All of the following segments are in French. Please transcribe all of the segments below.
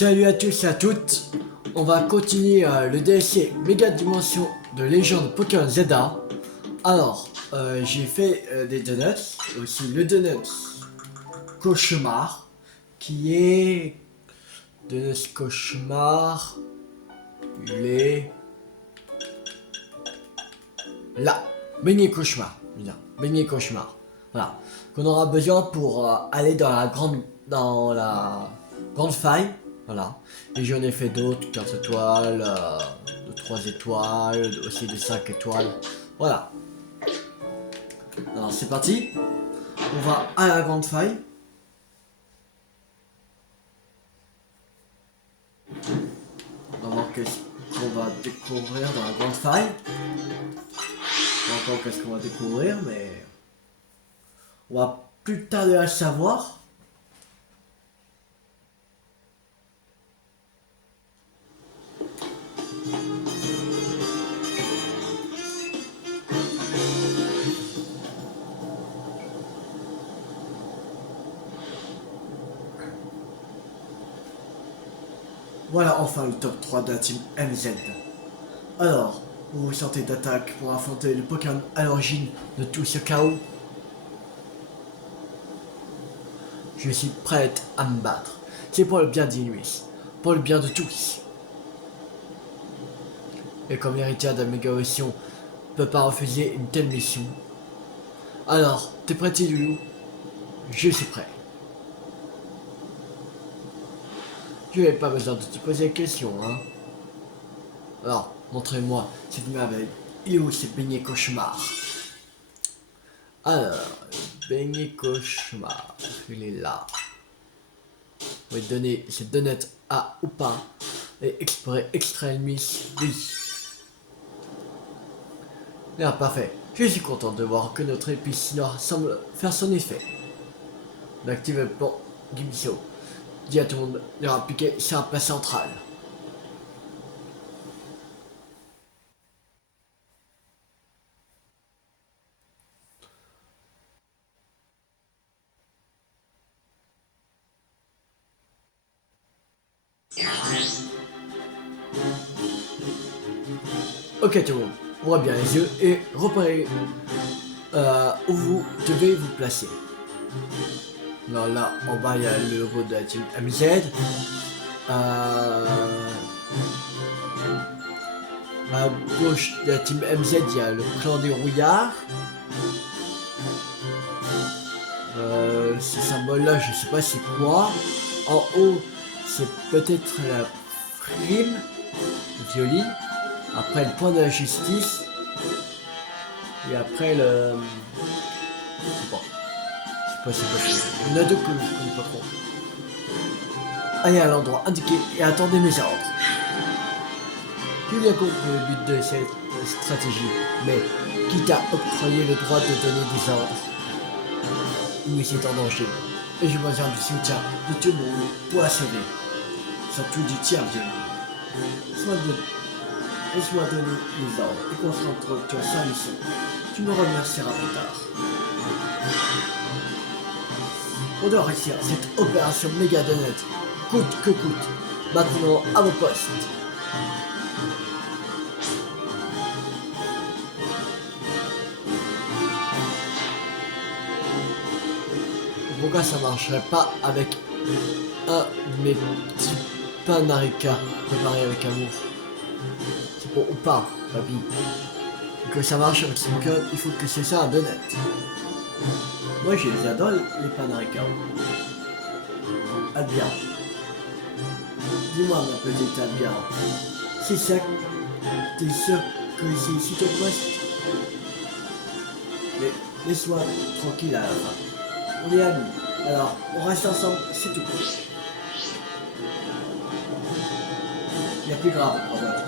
Salut à tous et à toutes, on va continuer le DLC Méga Dimension de Légende Pokémon Zelda. Alors, j'ai fait des donuts, aussi le donut cauchemar, qui est donut cauchemar, il est là, beignet cauchemar, bien, beignet cauchemar, voilà, qu'on aura besoin pour aller dans la grande faille. Voilà, et j'en ai fait d'autres, 4 étoiles, de 3 étoiles, aussi de 5 étoiles. Voilà. Alors c'est parti. On va à la grande faille. On va voir qu'est-ce qu'on va découvrir dans la grande faille. Pas encore qu'est-ce qu'on va découvrir, mais on va plus tarder à le savoir. Voilà enfin le top 3 de la team MZ. Alors, vous vous sentez d'attaque pour affronter le Pokémon à l'origine de tout ce chaos? Je suis prête à me battre. C'est pour le bien d'Inuit, pour le bien de tous. Et comme l'héritier de la méga-mission ne peut pas refuser une telle mission. Alors, t'es prêt, Loulou? Je suis prêt. Je n'ai pas besoin de te poser des questions, hein. Alors, montrez-moi cette merveille. Il est où ce beignet cauchemar? Alors, beignet cauchemar, il est là. Vous pouvez donner cette donut à ou pas et explorer Extremis, oui. Là, parfait. Je suis content de voir que notre épice noire semble faire son effet. On active le plan Gimso. Dis à tout le monde de appliquer sur la place centrale. Ok tout le monde, ouvrez bien les yeux et repérez où vous devez vous placer. Alors là, en bas, il y a le logo de la team MZ. À gauche de la team MZ, il y a le clan des rouillards. Ces symboles-là, je sais pas c'est quoi. En haut, c'est peut-être la prime, le violine. Après, le point de la justice. Et après, le... je sais pas. Je sais pas, c'est quoi. Il y en a deux que je connais pas trop. Allez à l'endroit indiqué et attendez mes ordres. J'ai bien compris le but de cette stratégie, mais quitte à octroyer le droit de donner des ordres, il est en danger, et j'ai besoin du soutien de tout le monde pour la sauver. Surtout du tiers violent. Laisse-moi donner les ordres et concentre-toi sur la mission. Tu me remercieras plus tard. On doit réussir cette opération méga donut, coûte que coûte. Maintenant à vos postes. Pourquoi ça marcherait pas avec un de mes petits panarica préparés avec amour? C'est pour ou pas, papy. Pour que ça marche avec son code, il faut que c'est ça un donut. Moi je les adore les panarica. Albia. Dis-moi ma petite Albia. C'est ça. T'es sûr que c'est ici ton poste? Mais laisse-moi tranquille à la fin. On est amis, alors on reste ensemble, c'est tout. Il y a plus grave, Robert.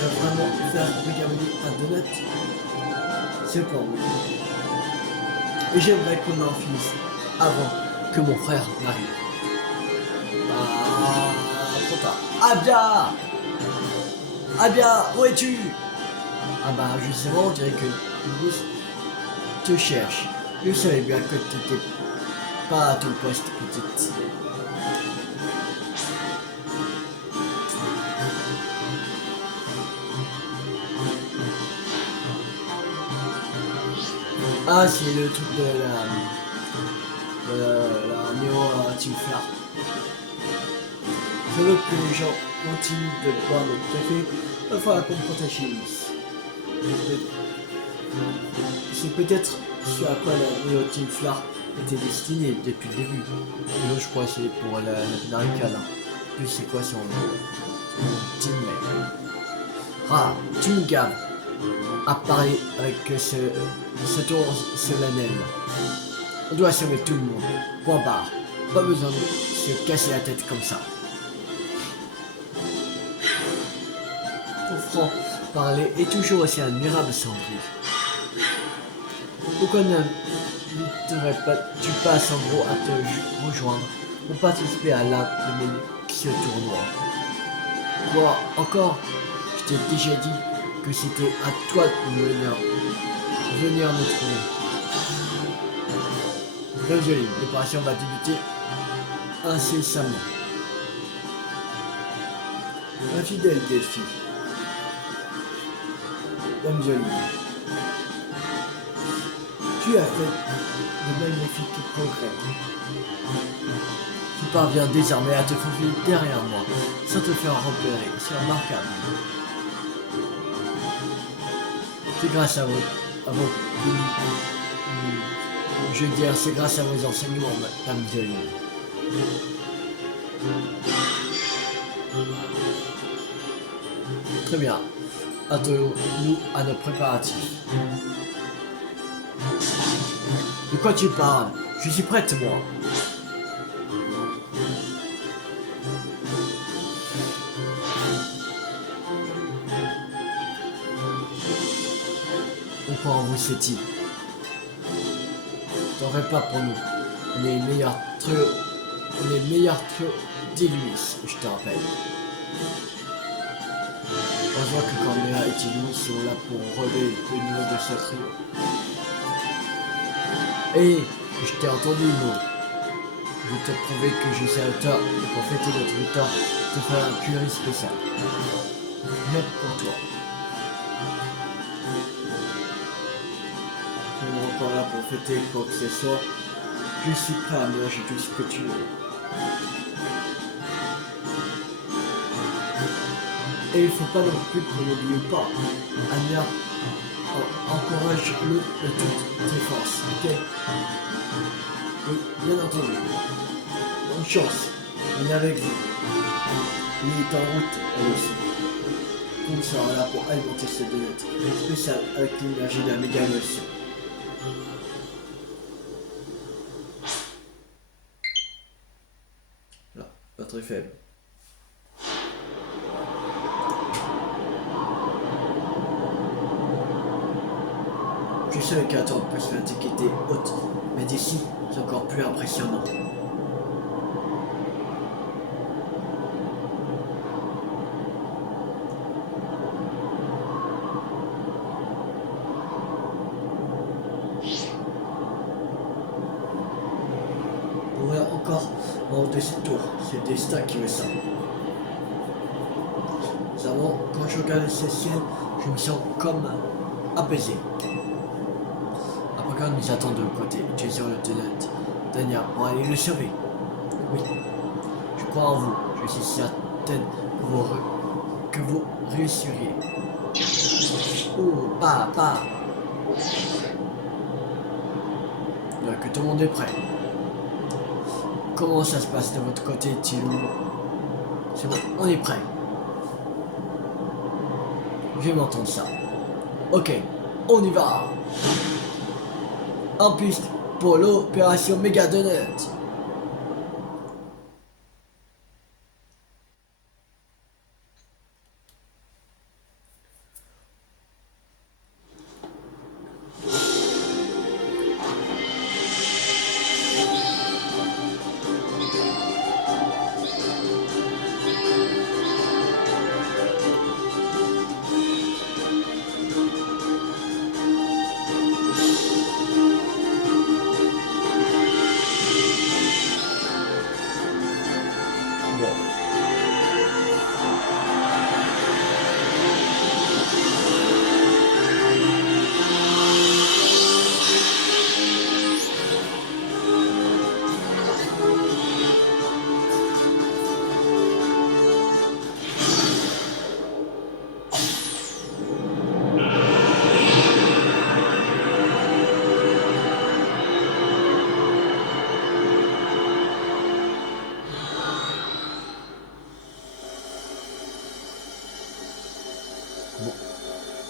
Je vais vraiment faire regarder un donut. C'est pour moi. Et j'aimerais qu'on en finisse avant que mon frère n'arrive. Ah, trop tard. Abia! Abia, où es-tu? Ah bah justement, on dirait que Ulysse te cherche. Je savais bien que t'étais pas à ton poste, petite. Ah, c'est le truc de la Néo Team Flar. Je veux que les gens continuent de boire notre café. Il faut la compensation. C'est peut-être ce à quoi la Néo Team Flar était destinée depuis le début. Et là, je crois que c'est pour la Naricala. Puis c'est quoi son teammate? Ah, tu me gaves à parler avec ce tour solennel. On doit sauver tout le monde. Point barre. Pas besoin de se casser la tête comme ça. Ton franc parler est toujours aussi admirable sans lui. Pourquoi n'inviterais-tu pas Sandro à te rejoindre pour participer à l'un de mes tournois? Quoi encore? Je t'ai déjà dit que c'était à toi de venir me trouver. Bien joli, l'opération va débuter incessamment. Infidèle Delphi. Dame jolie. Tu as fait de magnifiques progrès. Tu parviens désormais à te faufiler derrière moi, sans te faire repérer. C'est remarquable. C'est grâce à vos je veux dire, c'est grâce à vos enseignements, Madame Jolie. Très bien. Attendons-nous à nos préparatifs. De quoi tu parles? Je suis prête, moi. On croit en vous, Seti. T'en fais pas pour nous. On est les meilleurs d'Illuis, je te rappelle. Heureusement que Cornelia et Illuis sont là pour relever le niveau de ce trio. Hé, je t'ai entendu, Mo. Je vais te prouver que je sais à toi et pour fêter notre victoire, je te ferai un curry spécial. Rien pour toi. On est encore là pour fêter quoi que ce soit. Je suis prêt à manger tout ce que tu veux. Et il faut pas non plus qu'on n'oublie pas. Anya, encourage-le de toutes tes forces, ok? Oui, bien entendu. Bonne chance. On est avec vous. Il est en route, elle aussi. On sera là pour alimenter ce donut spécial avec l'énergie de la méga émotion. Là, pas très faible. Je sais qu'un temps peut se faire étiqueter haute, mais d'ici, c'est encore plus impressionnant. On est encore en haut de cette tour, c'est le destin qui me semble. Avant, quand je regarde ce ciel, je me sens comme apaisé. Après, nous attend de l'autre côté. Tu es sur le donut. Dania, pour aller le sauver. Oui, je crois en vous. Je suis certaine que vous réussiriez. Oh, pas. Que tout le monde est prêt. Comment ça se passe de votre côté, Tilou? C'est bon, on est prêt. Je vais m'entendre ça. Ok, on y va. En piste pour l'opération Méga Donut.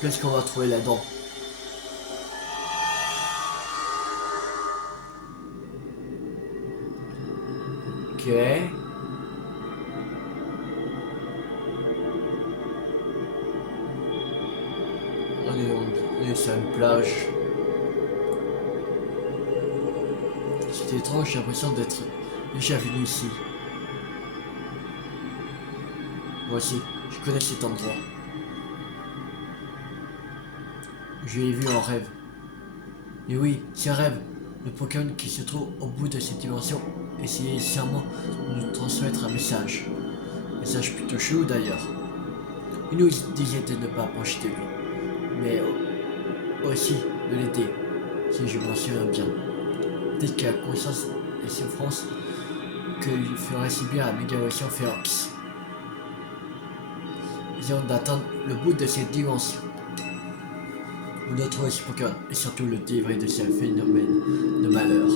Qu'est-ce qu'on va trouver là-dedans? Ok. On est sur une plage. C'est étrange, j'ai l'impression d'être déjà venu ici. Moi aussi, je connais cet endroit. Je l'ai vu en rêve. Et oui, c'est un rêve. Le Pokémon qui se trouve au bout de cette dimension essayait sûrement de nous transmettre un message. Un message plutôt chelou d'ailleurs. Il nous disait de ne pas approcher de lui, mais aussi de l'aider, si je m'en souviens bien. Peut-être qu'il a conscience des souffrances que lui ferait subir la Mégalotion Férox. Essayons d'atteindre le bout de cette dimension. Ou de trouver ce Pokémon et surtout le délivrer de ce phénomène de malheur.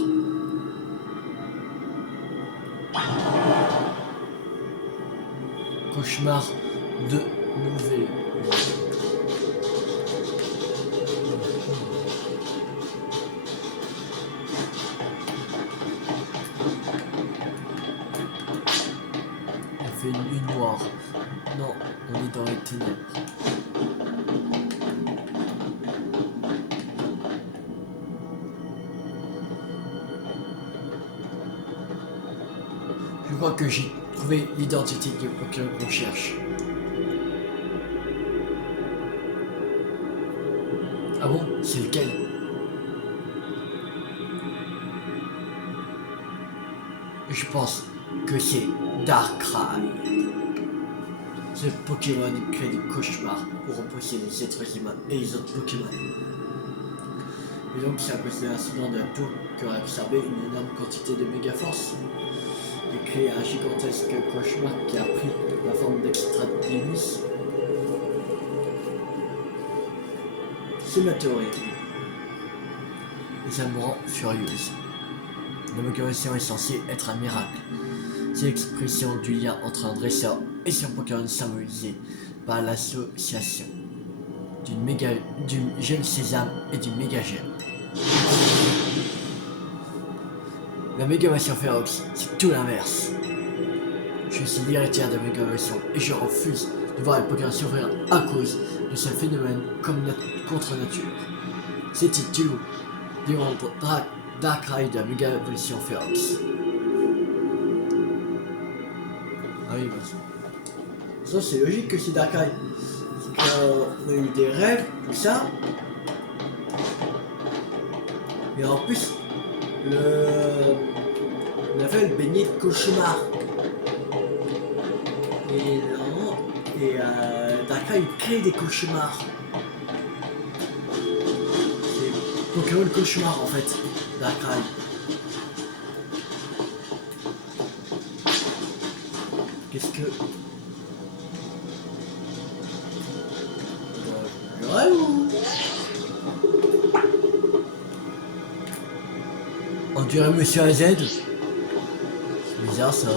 Cauchemar de nouvelles. Il fait une nuit noire. Non, on est dans les ténèbres. Je crois que j'ai trouvé l'identité du Pokémon qu'on cherche. Ah bon? C'est lequel? Je pense que c'est Darkrai. Ce Pokémon crée des cauchemars pour repousser les êtres humains et les autres Pokémon. Et donc c'est à cause de l'incident de la tour qu'aurait absorbé une énorme quantité de méga-force et créé un gigantesque cauchemar qui a pris la forme d'Extrademus. C'est ma théorie. Et ça me rend furieuse. La méga-version est censée être un miracle. C'est l'expression du lien entre un dresseur et son Pokémon symbolisé par l'association du gel sésame et du méga gel. La Mégalotion Férox, c'est tout l'inverse. Je suis l'héritière de la Mégalotion et je refuse de voir les Pokémon souffrir à cause de ce phénomène contre nature. C'était du Darkrai de la Mégalotion Férox. Ah oui, bah ça c'est logique que c'est Darkrai. On a eu des rêves, tout ça. Et en plus, on avait le beignet de cauchemar. Et Darkrai il crée des cauchemars. C'est Pokémon cauchemar en fait, Darkrai. Qu'est-ce que... Le rêve ou... On dirait Monsieur AZ. C'est bizarre ça.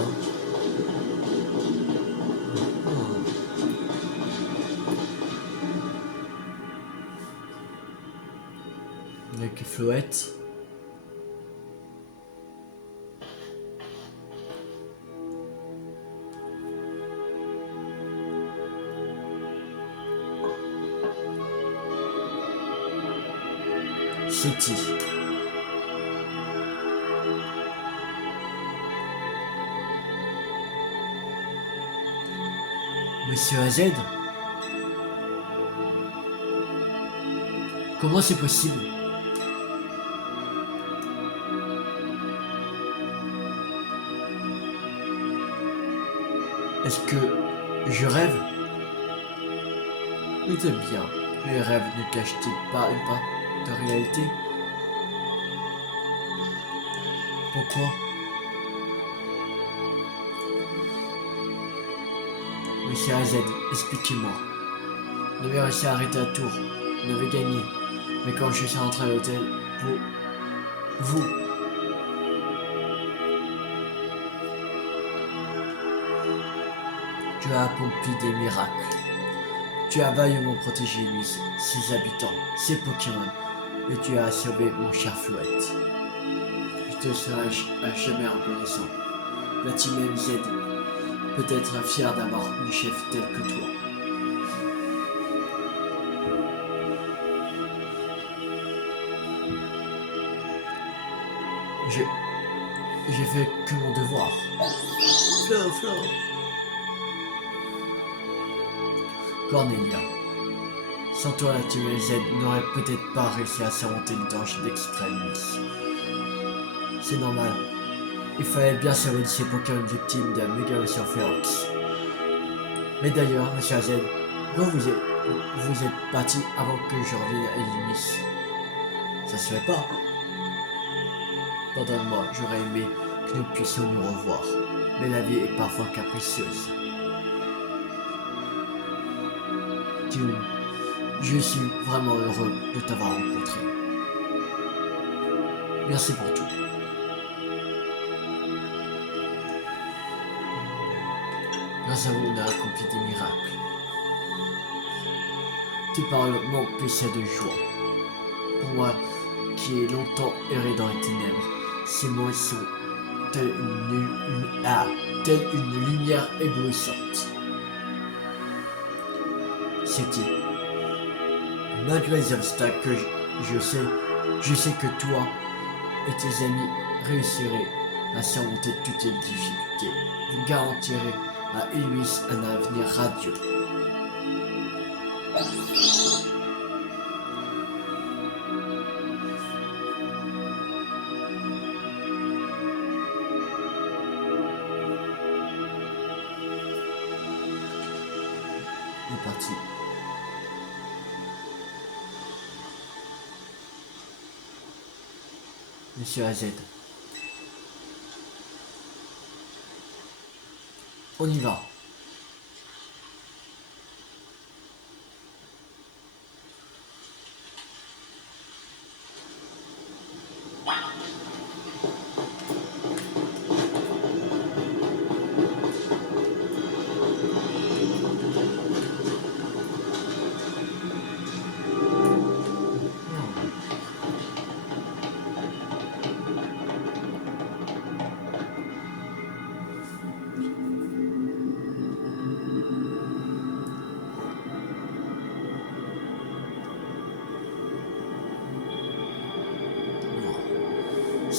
Avec Floette. City. Monsieur AZ? Comment c'est possible? Est-ce que je rêve? Mais c'est bien. Les rêves ne cachent-ils pas une part de réalité? Pourquoi? Monsieur AZ, expliquez-moi. On avait réussi à arrêter la tour. On avait gagné. Mais quand je suis rentré à l'hôtel, vous... Tu as accompli des miracles. Tu as vaillamment protégé Elymis, ses habitants, ses Pokémon, et tu as sauvé mon cher Floette. Je te serai à jamais reconnaissant. La team MZ peut être fière d'avoir une chef telle que toi. J'ai fait que mon devoir. Flo. Cornelia. Sans toi, la team MZ n'aurait peut-être pas réussi à surmonter le danger d'Extremis. C'est normal. Il fallait bien sauver ces Pokémon victimes d'un Mégalosaure férox. Mais d'ailleurs, Monsieur Z, vous êtes parti avant que je revienne à Elymis. Ça se fait pas. Pardonne-moi, j'aurais aimé que nous puissions nous revoir. Mais la vie est parfois capricieuse. Dune, je suis vraiment heureux de t'avoir rencontré. Merci pour tout. Grâce à vous, on a accompli des miracles. Tes paroles m'emplissaient de joie. Pour moi, qui ai longtemps erré dans les ténèbres, ces mots sont telle une lumière éblouissante. C'est dit. Malgré les obstacles que je sais que toi et tes amis réussirez à surmonter toutes les difficultés. Vous garantirez à Elymis un avenir radieux. Il est parti. Monsieur AZ. On y va.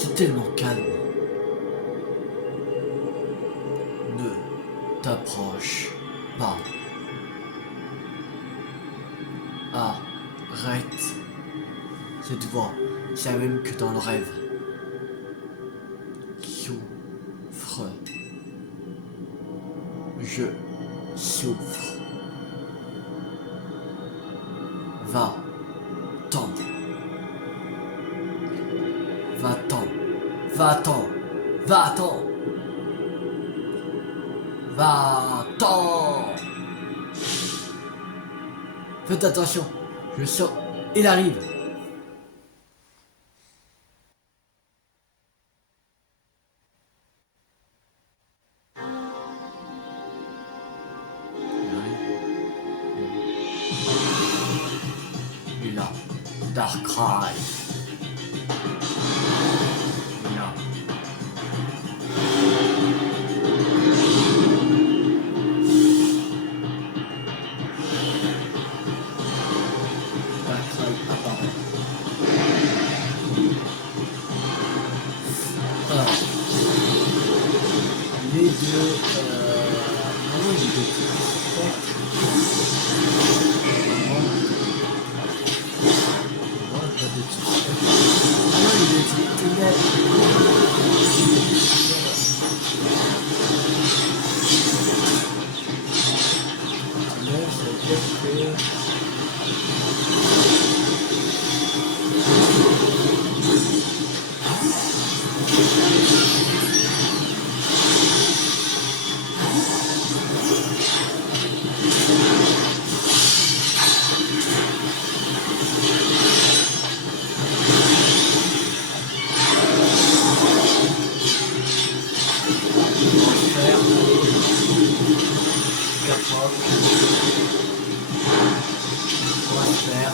C'est tellement calme. Ne t'approche pas. Arrête. Cette voix, c'est la même que dans le rêve. Souffre. Je souffre. Va-t'en. Va-t'en. Va-t'en. Va-t'en. Va-t'en. Faites attention. Je sens. Il arrive. Il est là. Darkrai. Les deux, vraiment il est Lumière.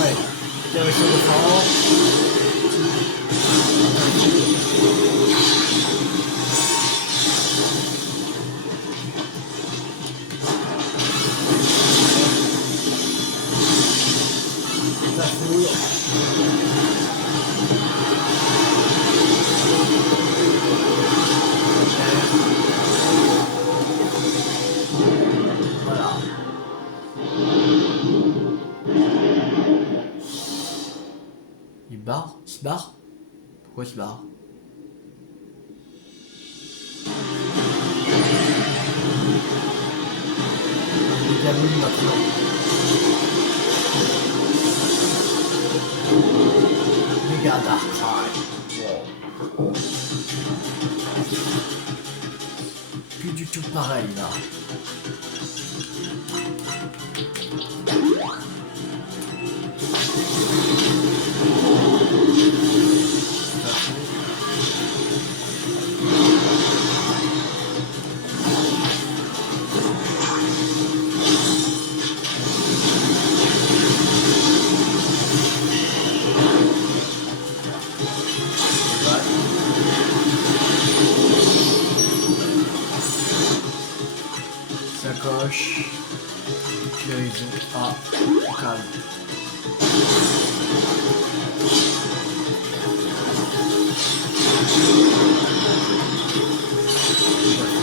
Allez, direction de phare. Ça foule. Voilà. Il se barre. Pourquoi il se barre? Il y a mis maintenant. Mega Darkrai. Wow. Plus du tout pareil là. Sacoche. Guérison. Ah, calme.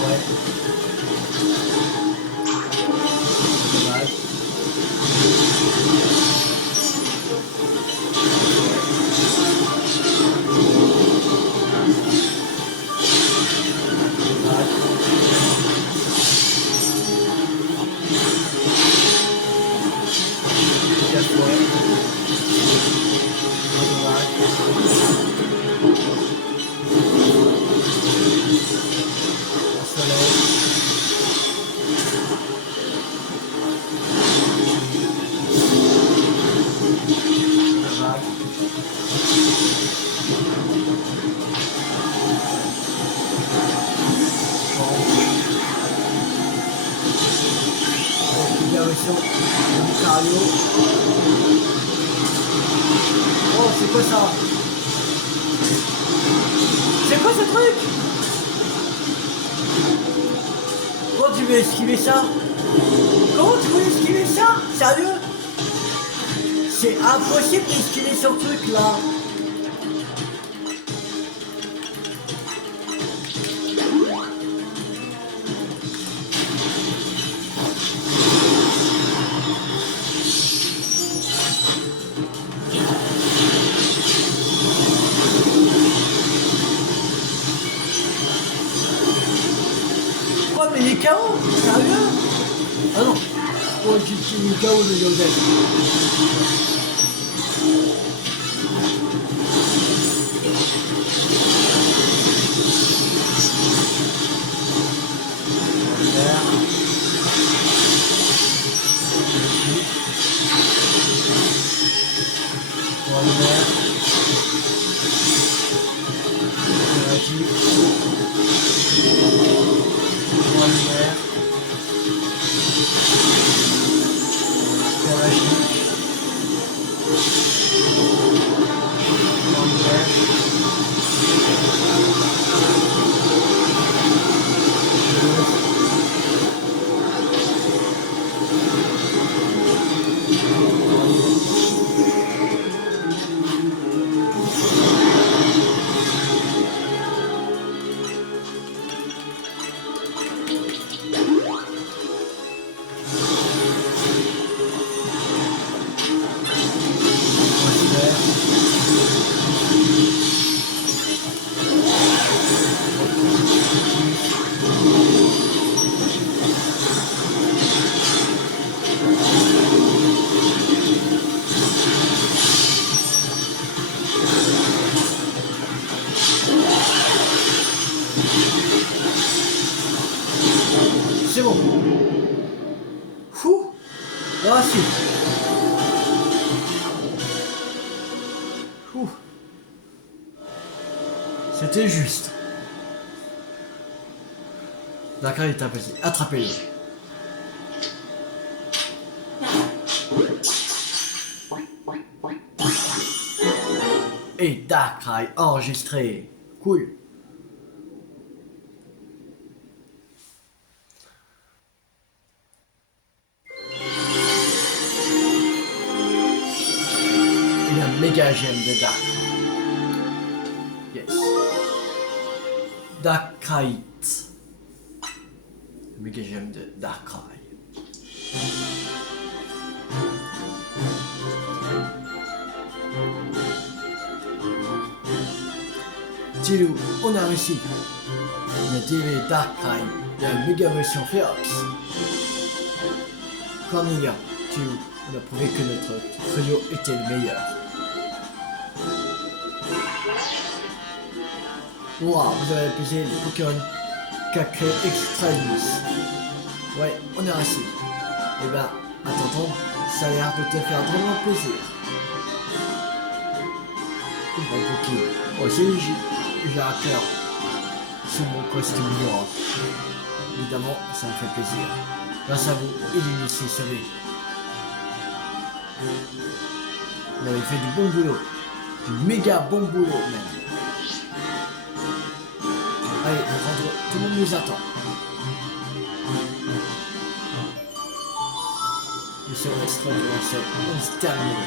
Ouais. Dommage. Oh, c'est quoi ça? C'est quoi ce truc? Comment tu veux esquiver ça? Comment tu veux esquiver ça? Sérieux? C'est impossible d'esquiver ce truc là. Oh mais il est KO, sérieux? Ah non, oh j'ai mis KO le Yodel. réussi. Ouh. C'était juste. D'accord, il est impossible. Attrapez-le. Et Darkrai enregistré. Cool. Et un méga gemme de Darkrai. Yes. Darkrai. Le méga gemme de Darkrai. Tilou, on a réussi. On a tiré Darkrai de la méga version Férox. Cornelia, Tilou, on a prouvé que notre trio était le meilleur. Wow, vous avez épuisé le Pokémon qu'a créé Extrailus. Ouais, on a réussi. Eh ben, attends, ça a l'air de te faire vraiment plaisir. Bon Poké, moi aussi j'ai un cœur sur mon costume noir. Évidemment, ça me fait plaisir. Grâce à vous, il s'est sauvé. Vous avez fait du bon boulot. Du méga bon boulot même. Allez, tout le monde nous attend. Mission extraordinaire, on se termine.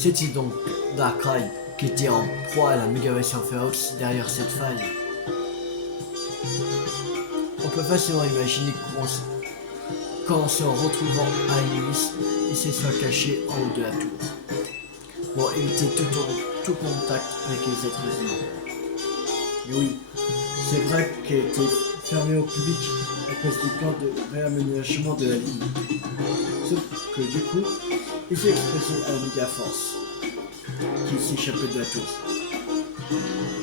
C'était donc Darkrai qui était en proie à la méga version Férox derrière cette faille. On peut facilement imaginer qu'en se retrouvant à Ilimis, il se soit caché en haut de la tour pour éviter tout contact avec les êtres humains. Et oui, c'est vrai qu'elle était fermée au public à cause du plan de réaménagement de la ligne. Sauf que du coup, il s'est expressé à la méga force qui s'échappait de la tour.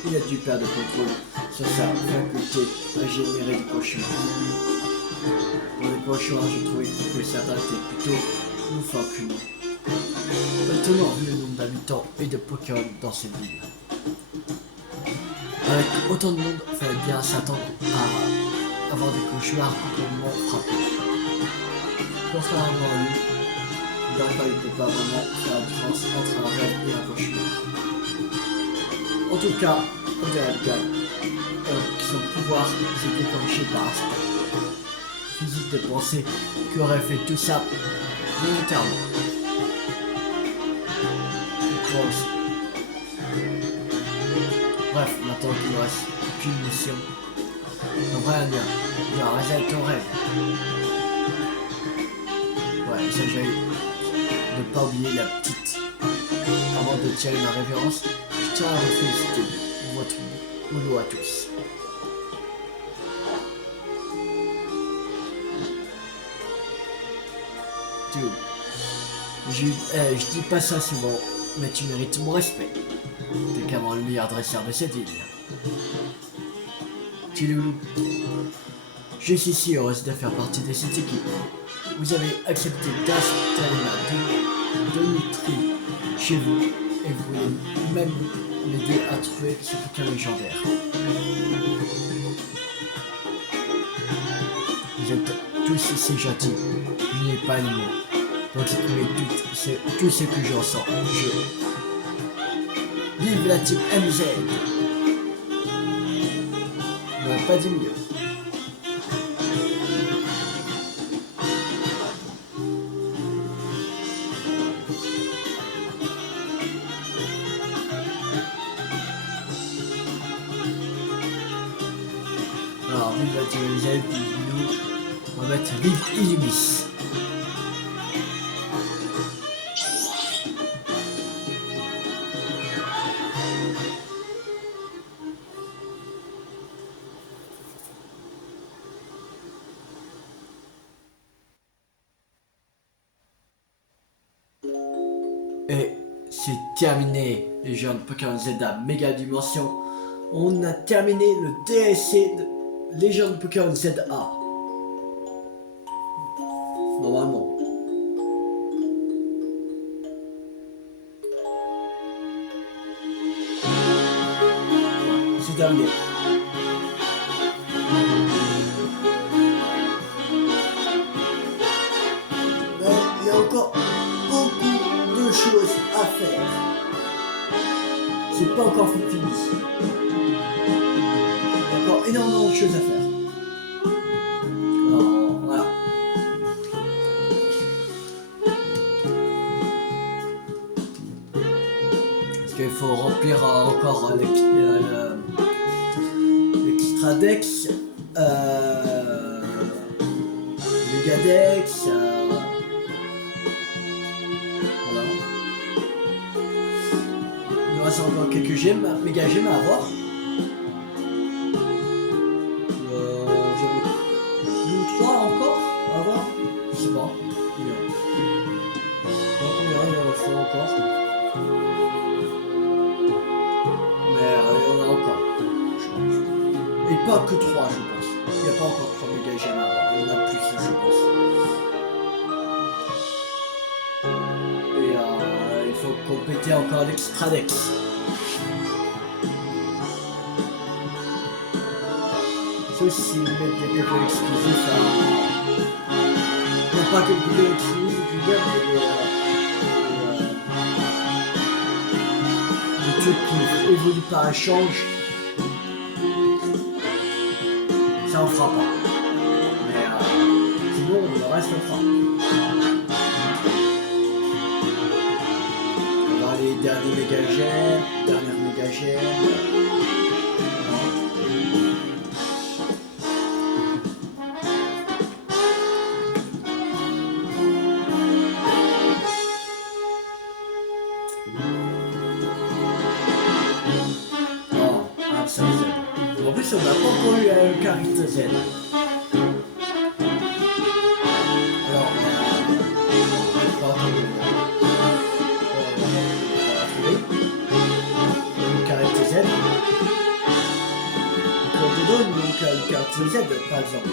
Il a dû perdre le contrôle sur sa faculté à générer des cauchemars. Dans les cauchemars, j'ai trouvé que certains étaient plutôt loufoques que nous. Maintenant, vu le nombre d'habitants et de Pokémon dans cette ville. Avec autant de monde, il fallait bien s'attendre à avoir des cauchemars complètement frappés. Contrairement à nous, Darkrai ne peut pas vraiment faire la différence entre un rêve et un cauchemar. En tout cas, on dirait le gars qui son pouvoir s'est déclenché par un physique de pensée qui aurait fait tout ça volontairement. Je crois aussi. Bref, maintenant qu'il ne reste aucune mission, on va rien dire. Il va réaliser ton rêve. Ouais, ça j'ai eu. Ne pas oublier la petite. Avant de tirer ma révérence, je tiens à vous féliciter votre boulot à tous. Je dis pas ça souvent, mais tu mérites mon respect. T'es carrément le meilleur dresseur de cette île. Tiloulou, je suis si heureuse de faire partie de cette équipe. Vous avez accepté d'installer ma Dimitri chez vous et vous voulez même m'aider à trouver ce Pokémon légendaire. Vous êtes tous si gentils, je n'ai pas les mots pour exprimer tout ce que je ressens. Vive la team MZ! On n'a pas dit mieux. Alors, vive la team MZ, nous, on va mettre vive Ilimis. Et c'est terminé, les gens de Pokémon ZA Méga Dimension. On a terminé le DLC de Légende de Pokémon ZA. Normalement. C'est terminé. Mais il y a encore beaucoup de choses à faire. C'est pas encore fini. Il y a encore énormément de choses à faire. Alors, voilà. Parce qu'il faut remplir encore l'extradex, Megadex, voilà. Il nous reste encore quelques gemmes, méga gemmes à avoir. Deux ou trois encore à avoir. Je sais pas. Combien il en faut encore. Mais il y en a encore, je pense. Et pas que 3, je pense. Il n'y a pas encore 3 méga gemmes à avoir. Il y en a plus, je pense. Et il faut compléter encore l'extradex. Sauf s'ils mettent des vidéos exclusives. Il n'y a pas que des vidéos exclusives du web, mais des trucs qui évoluent par échange. Ça en fera pas. Mais sinon, le reste on fera. On va les derniers méga gemmes, dernières méga gemmes. En plus, on n'a pas encore eu un carte Z. Alors, on va trouver une carte Z. On te donne donc une carte Z par exemple.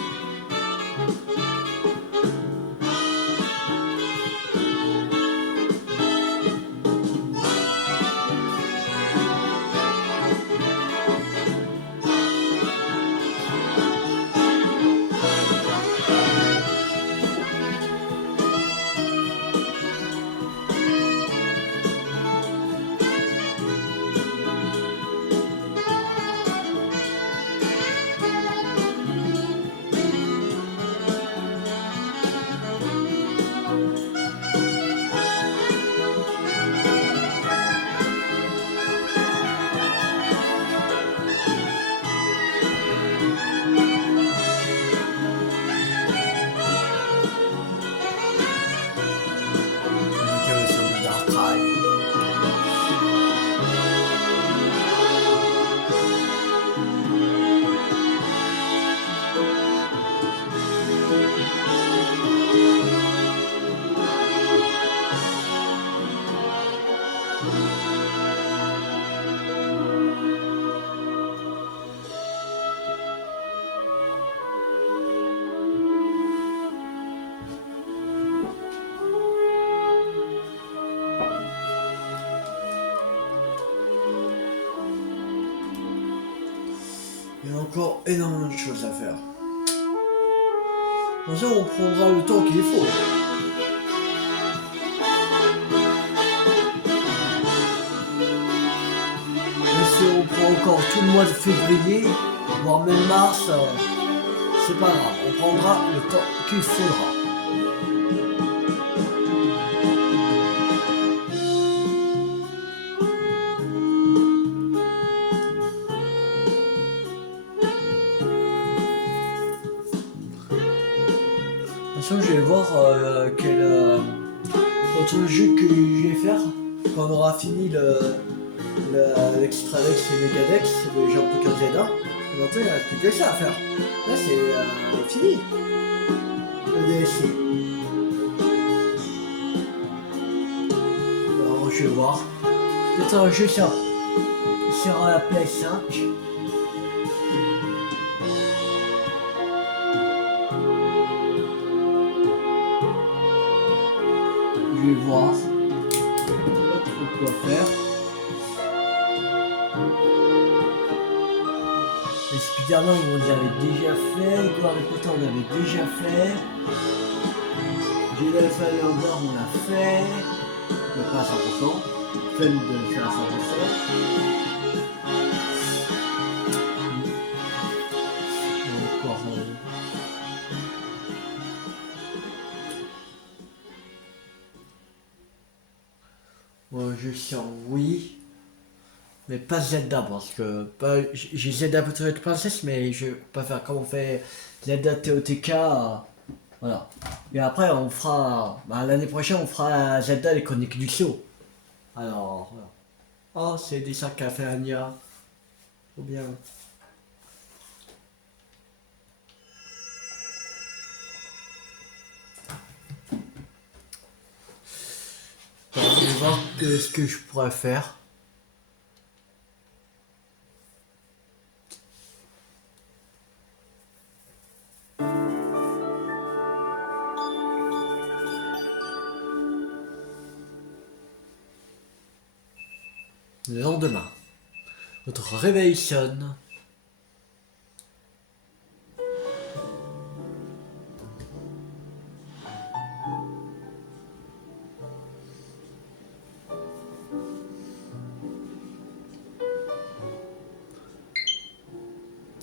Il y a encore énormément de choses à faire. Comme ça, on prendra le temps qu'il faut. Mais si on prend encore tout le mois de février, voire même mars, c'est pas grave. On prendra le temps qu'il faudra. Je vais voir quel autre jeu que je vais faire quand on aura fini l'extradex et Megadex de Jean Pokémon ZA. Et maintenant il n'y a plus que ça à faire. Là c'est fini le DLC. Alors je vais voir. Peut-être un jeu sur la PS5. Je vais voir. Pas trop quoi faire. Les Spider-Man, on l'avait déjà fait. Quoi, Harry Potter, on l'avait déjà fait. Jedi Fallen Order, on l'a fait. Mais pas à 100%. Fun de faire à 100%. Encore. Moi, je sens oui. Mais pas Zelda parce que j'ai Zelda Portrait de Princesse, mais je peux pas faire comme on fait Zelda TOTK. Voilà. Et après on fera. L'année prochaine on fera Zelda les Chroniques du Sceau. Alors voilà. Oh c'est des sacs qu'a fait Anya. Trop bien. Alors, je vais voir ce que je pourrais faire. Le lendemain, votre réveil sonne.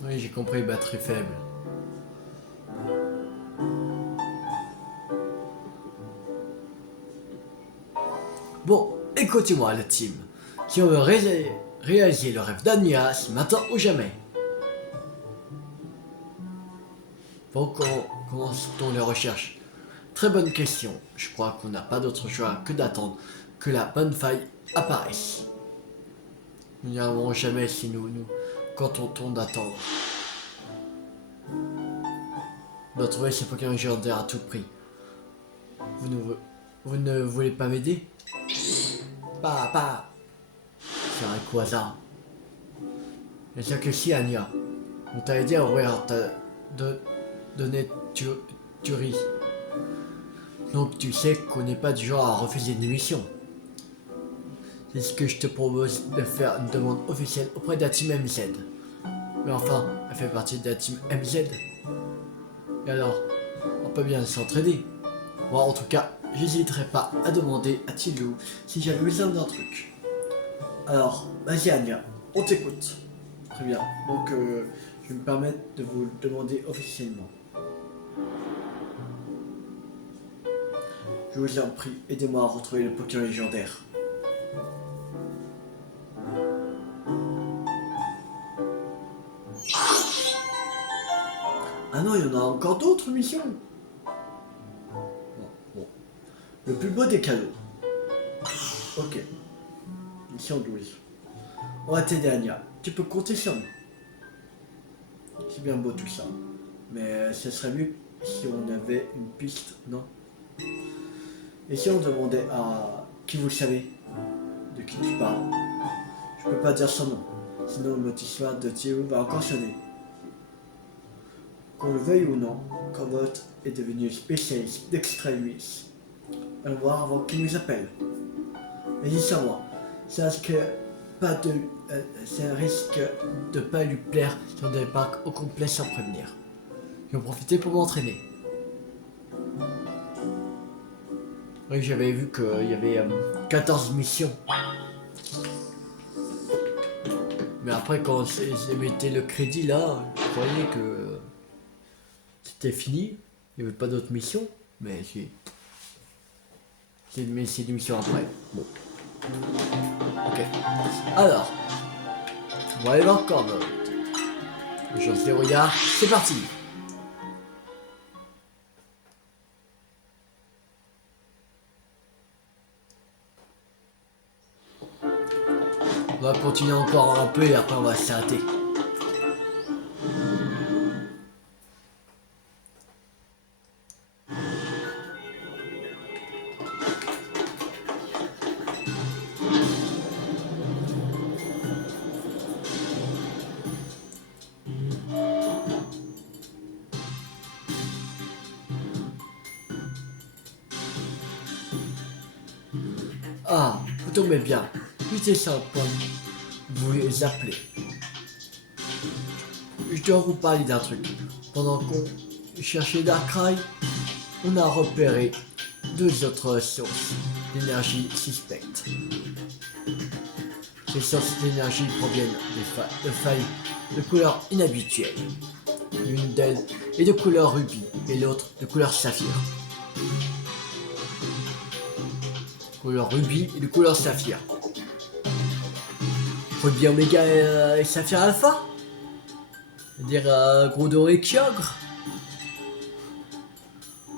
Oui, j'ai compris, batterie faible. Bon, écoutez-moi la team. Si on veut réaliser le rêve d'Anya, c'est maintenant ou jamais. Donc commençons les recherches. Très bonne question. Je crois qu'on n'a pas d'autre choix que d'attendre que la bonne faille apparaisse. Nous n'y arriverons jamais si nous quand on tourne d'attendre. On doit trouver ces Pokémon légendaires à tout prix. Vous ne voulez pas m'aider? Pas. C'est un coup hasard. Bien sûr que si, Anya. On t'a aidé à ouvrir donner tuerie. Donc tu sais qu'on n'est pas du genre à refuser une mission. C'est ce que je te propose de faire une demande officielle auprès de la team MZ. Mais enfin, elle fait partie de la team MZ. Et alors, on peut bien s'entraider. Moi en tout cas, j'hésiterai pas à demander à Tilou si j'avais besoin d'un truc. Alors, vas-y Anya, on t'écoute. Très bien, donc je vais me permettre de vous le demander officiellement. Je vous en prie, aidez-moi à retrouver le Pokémon légendaire. Ah non, il y en a encore d'autres missions. Bon. Le plus beau des cadeaux. Ok. Mission 12. On va t'aider Anya. Tu peux compter sur nous. C'est bien beau tout ça. Mais ce serait mieux si on avait une piste, non? Et si on demandait à qui vous savez de qui tu parles? Je peux pas dire son nom. Sinon le motif de Thierry va encore sonner. Qu'on le veuille ou non, Cobalt est devenu spécialiste d'extrémisme. Allons voir avant qu'il nous appelle. Mais dis ça moi, c'est un risque de pas lui plaire si on débarque au complet sans prévenir. Je vais en profiter pour m'entraîner. Oui, j'avais vu qu'il y avait 14 missions. Mais après, quand j'ai mettais le crédit là, je croyais que c'était fini. Il n'y avait pas d'autres missions. Mais c'est des missions après. Bon. Ok. Alors, on va aller voir Corbeau. Je lance les regards. C'est parti. On va continuer encore un peu et après on va s'arrêter. Ah, vous tombez bien. J'étais sur le point de vous appeler. Je dois vous parler d'un truc. Pendant qu'on cherchait Darkrai, on a repéré deux autres sources d'énergie suspectes. Ces sources d'énergie proviennent de failles de couleur inhabituelle. L'une d'elles est de couleur rubis et l'autre de couleur saphir. Couleur rubis et de couleur saphir. Rubis Oméga et saphir alpha? C'est-à-dire gros doré Kyogre?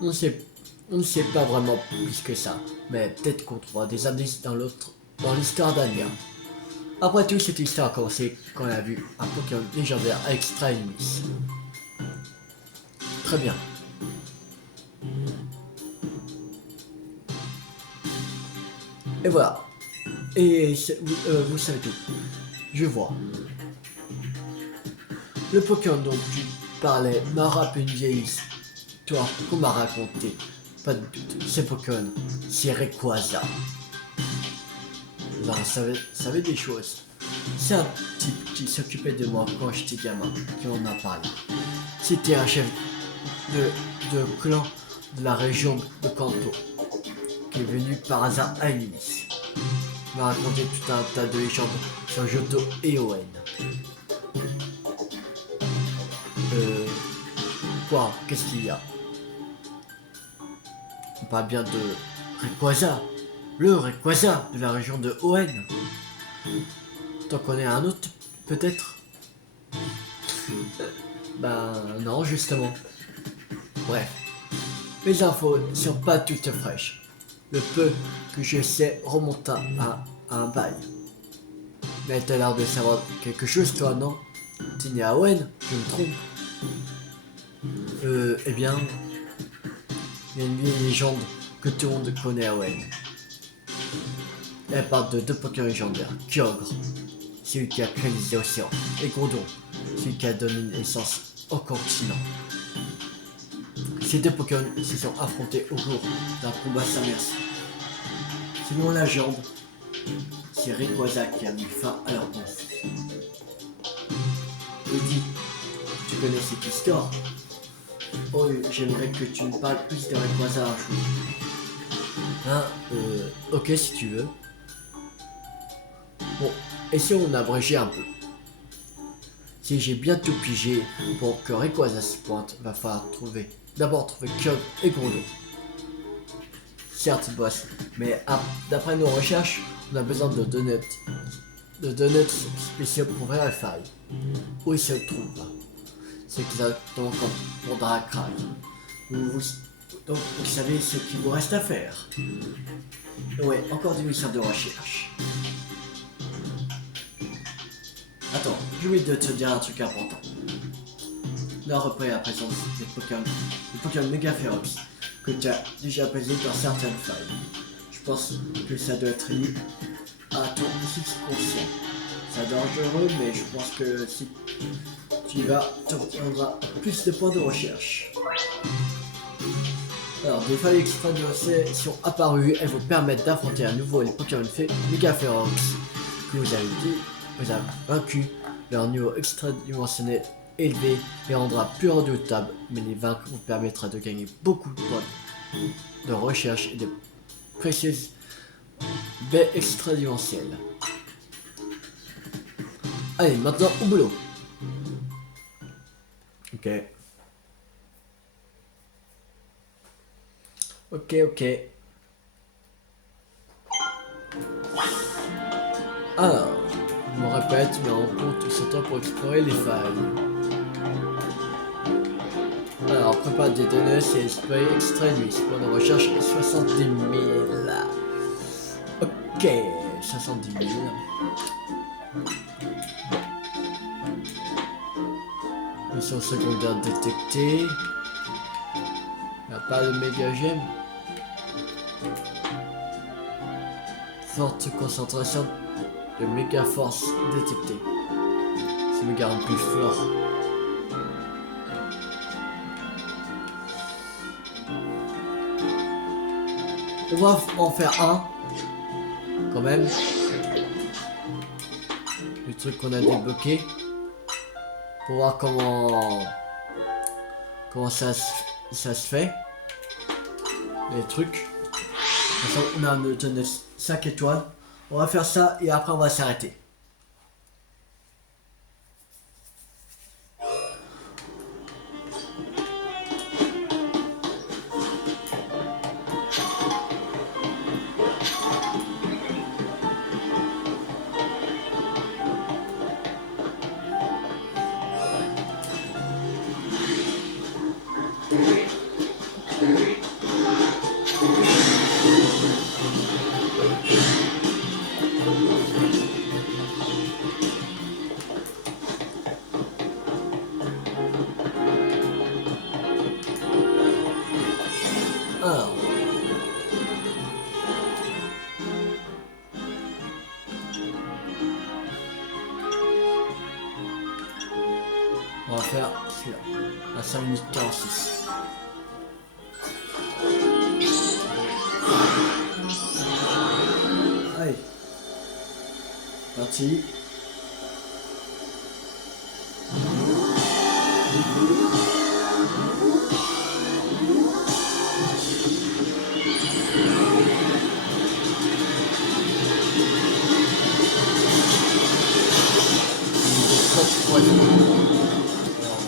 On ne sait pas vraiment plus que ça, mais peut-être qu'on trouvera des indices dans l'histoire d'Ania. Après tout, cette histoire a commencé quand on a vu un Pokémon légendaire extra Enemies. Très bien. Et voilà. Et vous savez tout. Je vois. Le Pokémon dont tu parlais m'a rappelé une vieille histoire qu'on m'a racontée. Pas de doute. Ce Pokémon, c'est Rayquaza. Vous en savez des choses. C'est un type qui s'occupait de moi quand j'étais gamin, qui m'en a parlé. C'était un chef de clan de la région de Kanto, qui est venu par hasard à Nice. Il m'a raconté tout un tas de légendes sur Johto et Owen. Quoi? Qu'est-ce qu'il y a? On parle bien de Rayquaza, le Rayquaza de la région de Owen. T'en connais un autre, peut-être? Ben non, justement. Bref, mes infos sont pas toutes fraîches. Le peu que je sais remonte à un bail. Mais t'as l'air de savoir quelque chose, toi, non? T'es né à Owen, je me trompe. Eh bien, il y a une vieille légende que tout le monde connaît à Owen. Elle parle de deux Pokémon légendaires, Kyogre, celui qui a créé les océans, et Groudon, celui qui a donné naissance au continent. Ces deux Pokémon se sont affrontés au cours d'un combat sans merci. Selon la légende, c'est Rayquaza qui a mis fin à leur conflit. Rudy, tu connais cette histoire? Oh, j'aimerais que tu me parles plus de Rayquaza un jour. Hein, ok si tu veux. Bon, et si on abrégeait un peu? Si j'ai bien tout pigé, pour que Rayquaza se pointe, va falloir d'abord trouver Kyogre et Groudon. Certes, boss, mais d'après nos recherches, on a besoin de donuts spéciaux pour ouvrir la faille. Où ils se trouvent? C'est exactement comme pour Darkrai. Donc vous savez ce qu'il vous reste à faire. Ouais, encore des missions de recherche. Attends, j'ai oublié de te dire un truc important. On a repris la présence des Pokémon Mega Férox que tu as déjà pesé dans certaines failles. Je pense que ça doit être lié à ton subconscient. C'est dangereux, mais je pense que si tu y vas, tu obtiendras plus de points de recherche. Alors, des failles extra-dimensionnelles sont apparues, elles vous permettent d'affronter à nouveau les Pokémon Mega Férox que vous avez vaincu. Leur niveau extra-dimensionnel élevé les rendra plus redoutables, mais les vaincre vous permettra de gagner beaucoup de points de recherche et de précieuses baies extra-dimensionnelles. Allez, maintenant au boulot. Ok. Ok. Alors, je me répète, mais en compte ce temps pour explorer les failles. Alors, prépare des données, c'est esprit extrémiste pour une recherche 70 000. Ok, 70 000. Mission secondaire détectée. Il n'y a pas de méga gemme. Forte concentration de méga force détectée. C'est méga un plus fort. On va en faire un. même. Le truc qu'on a débloqué. Pour voir comment ça se fait. Les trucs. On a un tonne de 5 étoiles. On va faire ça et après on va s'arrêter. Alors. On va faire celui-là. À 5 minutes 46. Allez. Parti.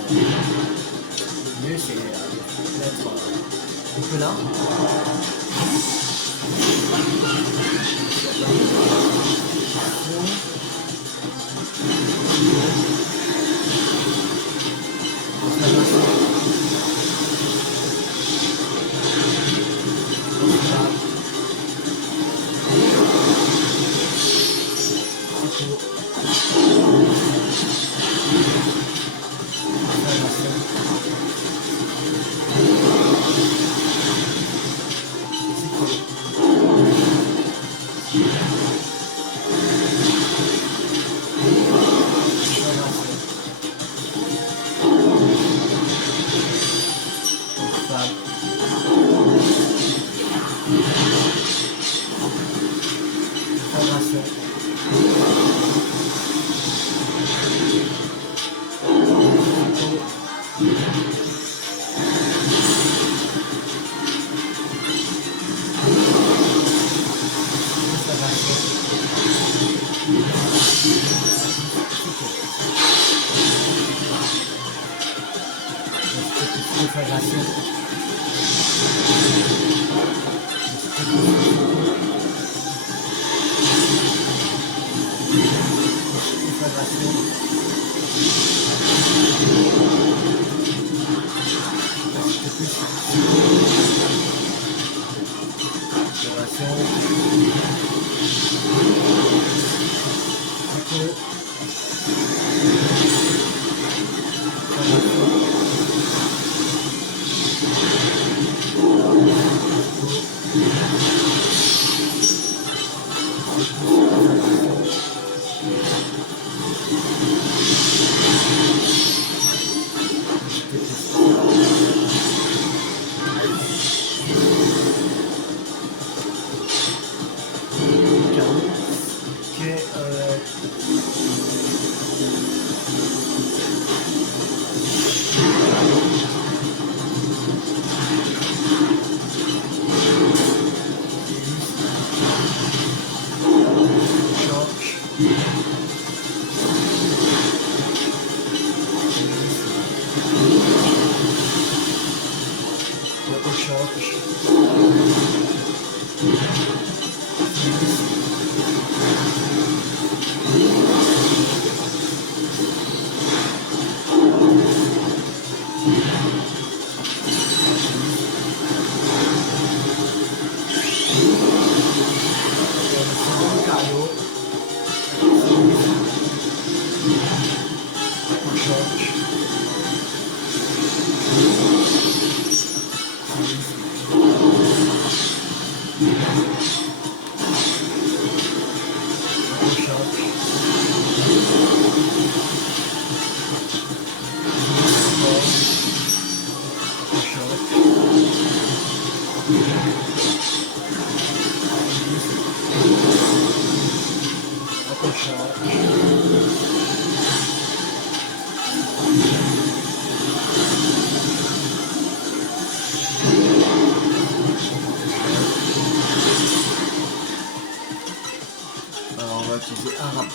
Le mieux c'est mettre un peu là.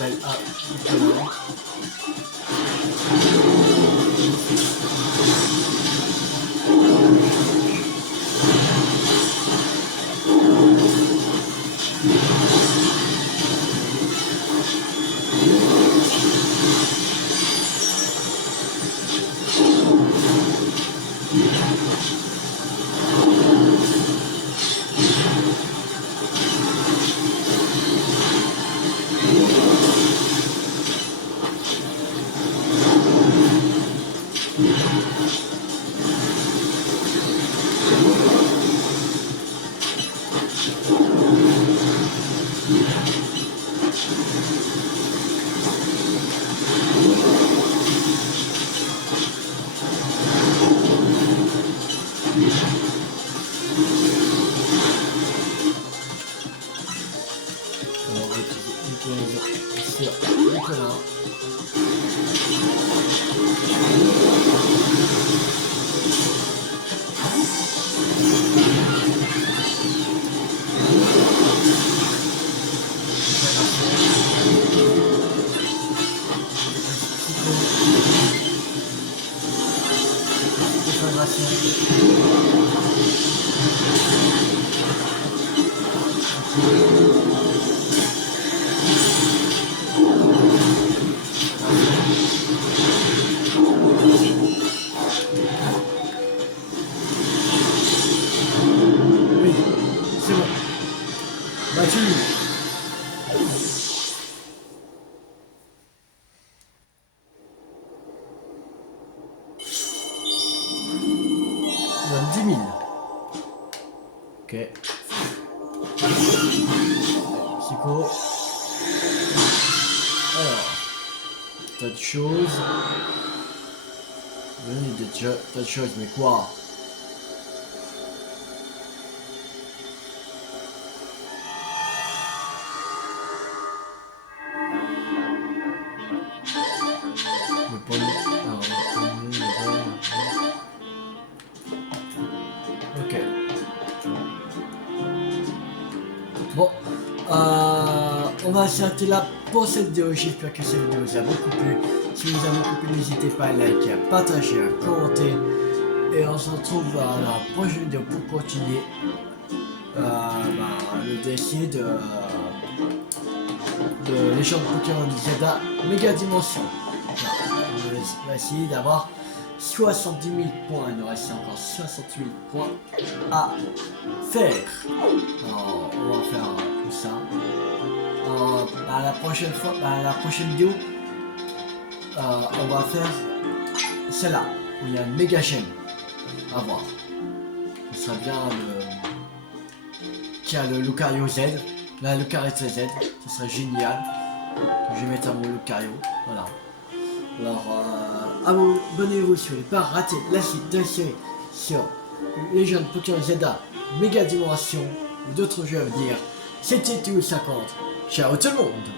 s'appelle Nicolas. Alors, on va utiliser sur Nicolas. Oui, c'est bon. Battu. On a 10 000. Ok. Psycho. Alors, tas de choses. Oui, tas de choses, mais quoi? Le pommier. Alors, le pommier, le vert. Ok. Bon, on va s'arrêter là pour cette vidéo. J'espère que cette vidéo vous a beaucoup plu. Si vous a beaucoup plu, n'hésitez pas à liker, à partager, à commenter. Et on se retrouve à la prochaine vidéo pour continuer le défi de Légende Pokémon Zelda Méga Dimension. Voilà. On va essayer d'avoir 70 000 points. Il nous reste encore 68 points à faire. Alors, on va faire tout ça. La prochaine fois, la prochaine vidéo, on va faire celle-là où il y a une méga chaîne à voir. Ce sera bien qui a le Lucario Z, là le Lucario Z, ce serait génial. Je vais mettre à mon Lucario, voilà. Alors, abonnez-vous si vous ne voulez pas rater la suite de la série sur Légende Pokémon Zelda Méga Dimension ou d'autres jeux à venir. C'était tout 50. Ciao tout le monde.